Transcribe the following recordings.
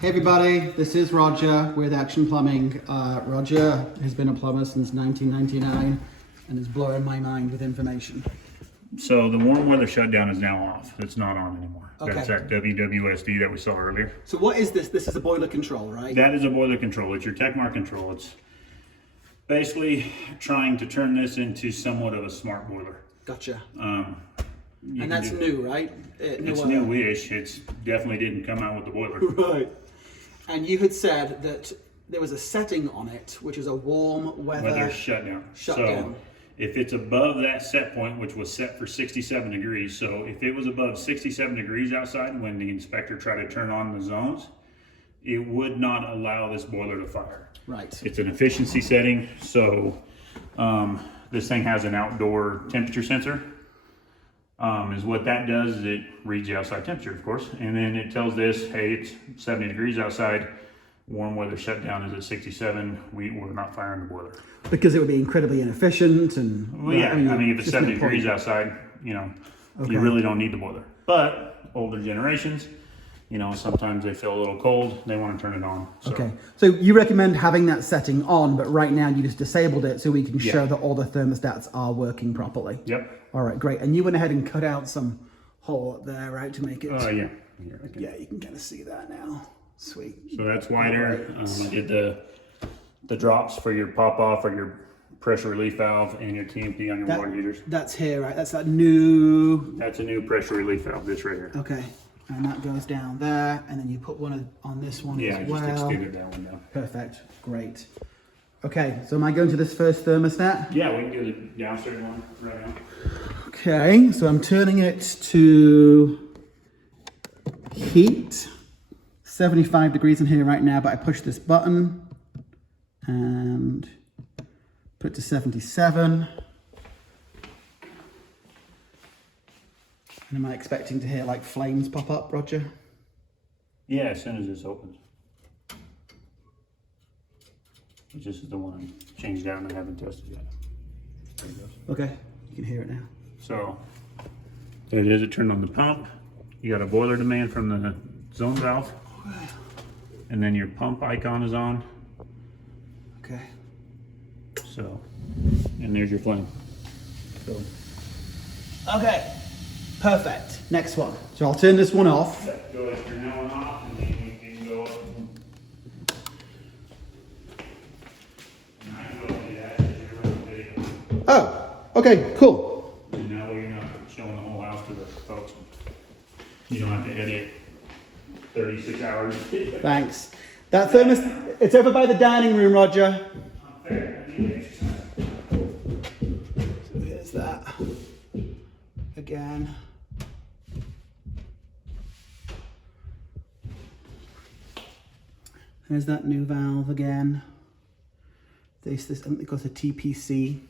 Hey everybody, this is Roger with Action Plumbing. Roger has been a plumber since 1999 and is blowing my mind with information. So the warm weather shutdown is now off. It's not on anymore. Okay. That's that WWSD that we saw earlier. So what is this? This is a boiler control, right? That is a boiler control. It's your Techmar control. It's basically trying to turn this into somewhat of a smart boiler. Gotcha. You And can that's do- new, right? It's new-ish. It's definitely didn't come out with the boiler. Right. And you had said that there was a setting on it, which is a warm Weather shutdown. Shutdown. So if it's above that set point, which was set for 67 degrees, so if it was above 67 degrees outside when the inspector tried to turn on the zones, it would not allow this boiler to fire. Right. It's an efficiency setting, so this thing has an outdoor temperature sensor. Is what that does is it reads the outside temperature, of course, and then it tells this, hey, it's 70 degrees outside, warm weather shutdown is at 67, we're not firing the boiler. Because it would be incredibly inefficient and... Well, yeah, I mean, if it's just 70 no degrees point. outside, you know, Okay. you really don't need the boiler. But older generations, you know, sometimes they feel a little cold, they want to turn it on. So. Okay, so you recommend having that setting on, but right now you just disabled it so we can show that all the thermostats are working properly. Yep. All right, great. And you went ahead and cut out some hole up there, right, to make it... Yeah. Here, I can- Yeah, you can kind of see that now. Sweet. So that's wider. I did the drops for your pop off or your pressure relief valve and your TMP on your water heaters. That's here, right? That's that new... That's a new pressure relief valve, this right here. Okay, and that goes down there, and then you put one on this one Yeah, as just well. extended that one down. Perfect, great. Okay, so am I going to this first thermostat? Yeah, we can do the downstairs one right now. Okay, so I'm turning it to heat. 75 degrees in here right now, but I push this button and put it to 77. And am I expecting to hear like flames pop up, Roger? Yeah, as soon as this opens. This is the one I changed out and I haven't tested yet. There it goes. Okay, you can hear it now. So there it is. It turned on the pump. You got a boiler demand from the zone valve. And then your pump icon is on. Okay. So, and there's your flame. So, Okay, perfect. Next one. So I'll turn this one off. go ahead, turn that one off, and then we can go up. And I can go and do that as you're running video. Oh, okay, cool. And that way you're not showing the whole house to the folks. You don't have to edit 36 hours. Thanks. That thermos, it's over by the dining room, Roger. So here's that. Again. There's that new valve again. This I think it goes to TPC.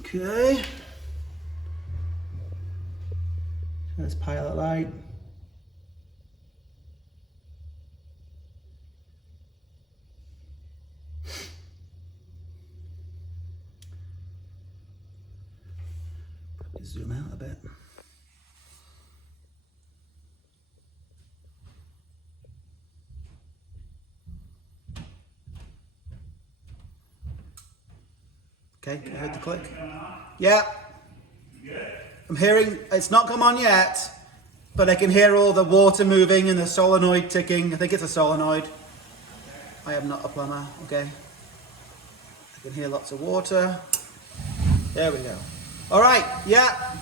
Okay. There's pilot light. Probably zoom out a bit. Okay, I heard the click. Yeah. I'm hearing, it's not come on yet, but I can hear all the water moving and the solenoid ticking. I think it's a solenoid. I am not a plumber, okay? I can hear lots of water. There we go. All right, yeah.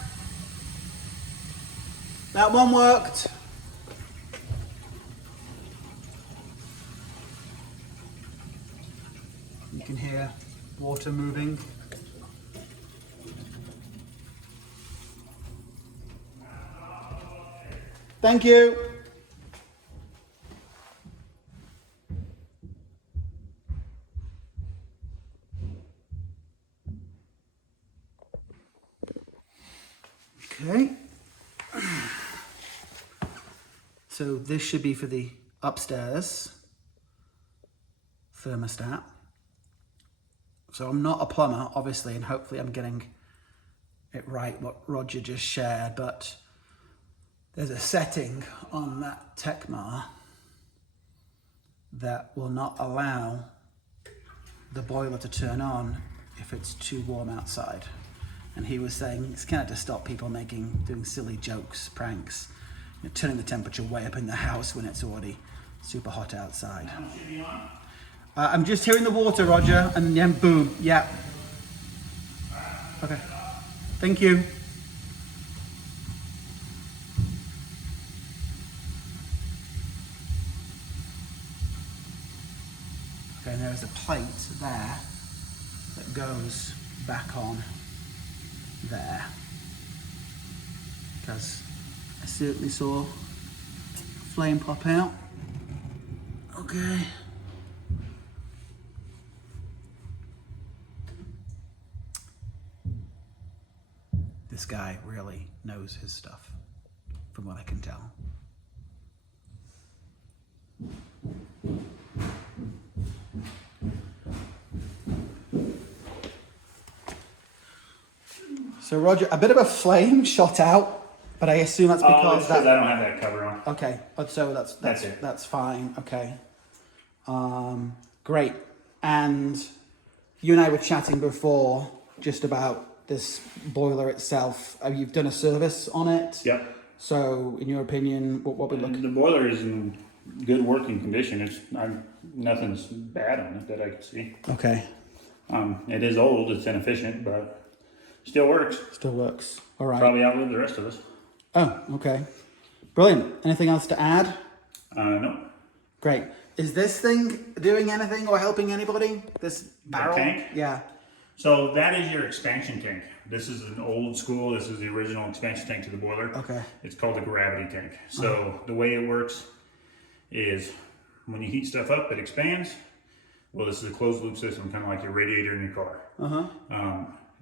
That one worked. You can hear water moving. Thank you. Okay. So this should be for the upstairs thermostat. So I'm not a plumber, obviously, and hopefully I'm getting it right what Roger just shared, but there's a setting on that Tecmar that will not allow the boiler to turn on if it's too warm outside. And he was saying it's kind of to stop people doing silly jokes, pranks, turning the temperature way up in the house when it's already super hot outside. I'm just hearing the water, Roger, and then boom, yeah. Okay, thank you. Okay, and there's a plate there that goes back on there, because I certainly saw a flame pop out. Okay. This guy really knows his stuff, from what I can tell. So Roger, a bit of a flame shot out, but I assume that's because I don't have that cover on. Okay, so That's it. That's fine. Okay, great. And you and I were chatting before just about this boiler itself. You've done a service on it. Yep. So, in your opinion, what we look? The boiler is in good working condition. Nothing's bad on it that I can see. Okay. It is old. It's inefficient, but still works. Still works. All right. Probably outlive the rest of us. Oh, okay. Brilliant. Anything else to add? No. Great. Is this thing doing anything or helping anybody? This barrel? tank? Yeah. So that is your expansion tank. This is an old school. This is the original expansion tank to the boiler. Okay. It's called a gravity tank. So the way it works is when you heat stuff up, it expands. Well, this is a closed loop system, kind of like your radiator in your car.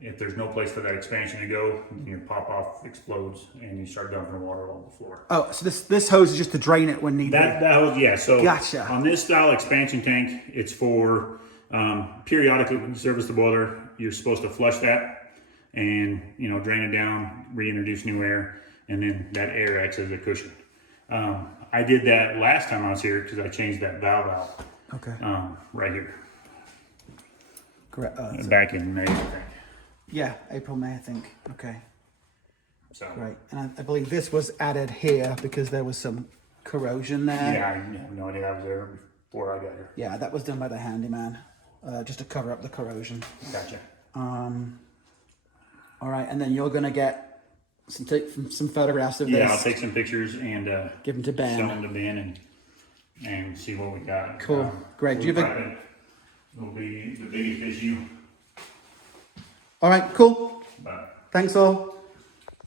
If there's no place for that expansion to go, your pop off explodes and you start dumping water all over the floor. Oh, so this hose is just to drain it when needed. That hose, yeah. So Gotcha. on this style expansion tank, it's for periodically when you service the boiler, you're supposed to flush that and drain it down, reintroduce new air, and then that air acts as a cushion. I did that last time I was here because I changed that valve out. Okay. Right here. Great. Back in May, I think. Yeah, April, May, I think. Okay. So Great. And I believe this was added here because there was some corrosion there. yeah, I have no idea I was there before I got here. Yeah, that was done by the handyman, just to cover up the corrosion. Gotcha. All right, and then you're gonna get some photographs of this. Yeah, I'll take some pictures and Give them to Ben. send them to Ben and see what we got. Cool. Great. Do you have a... Will be the biggest issue, All right, cool. but Thanks all.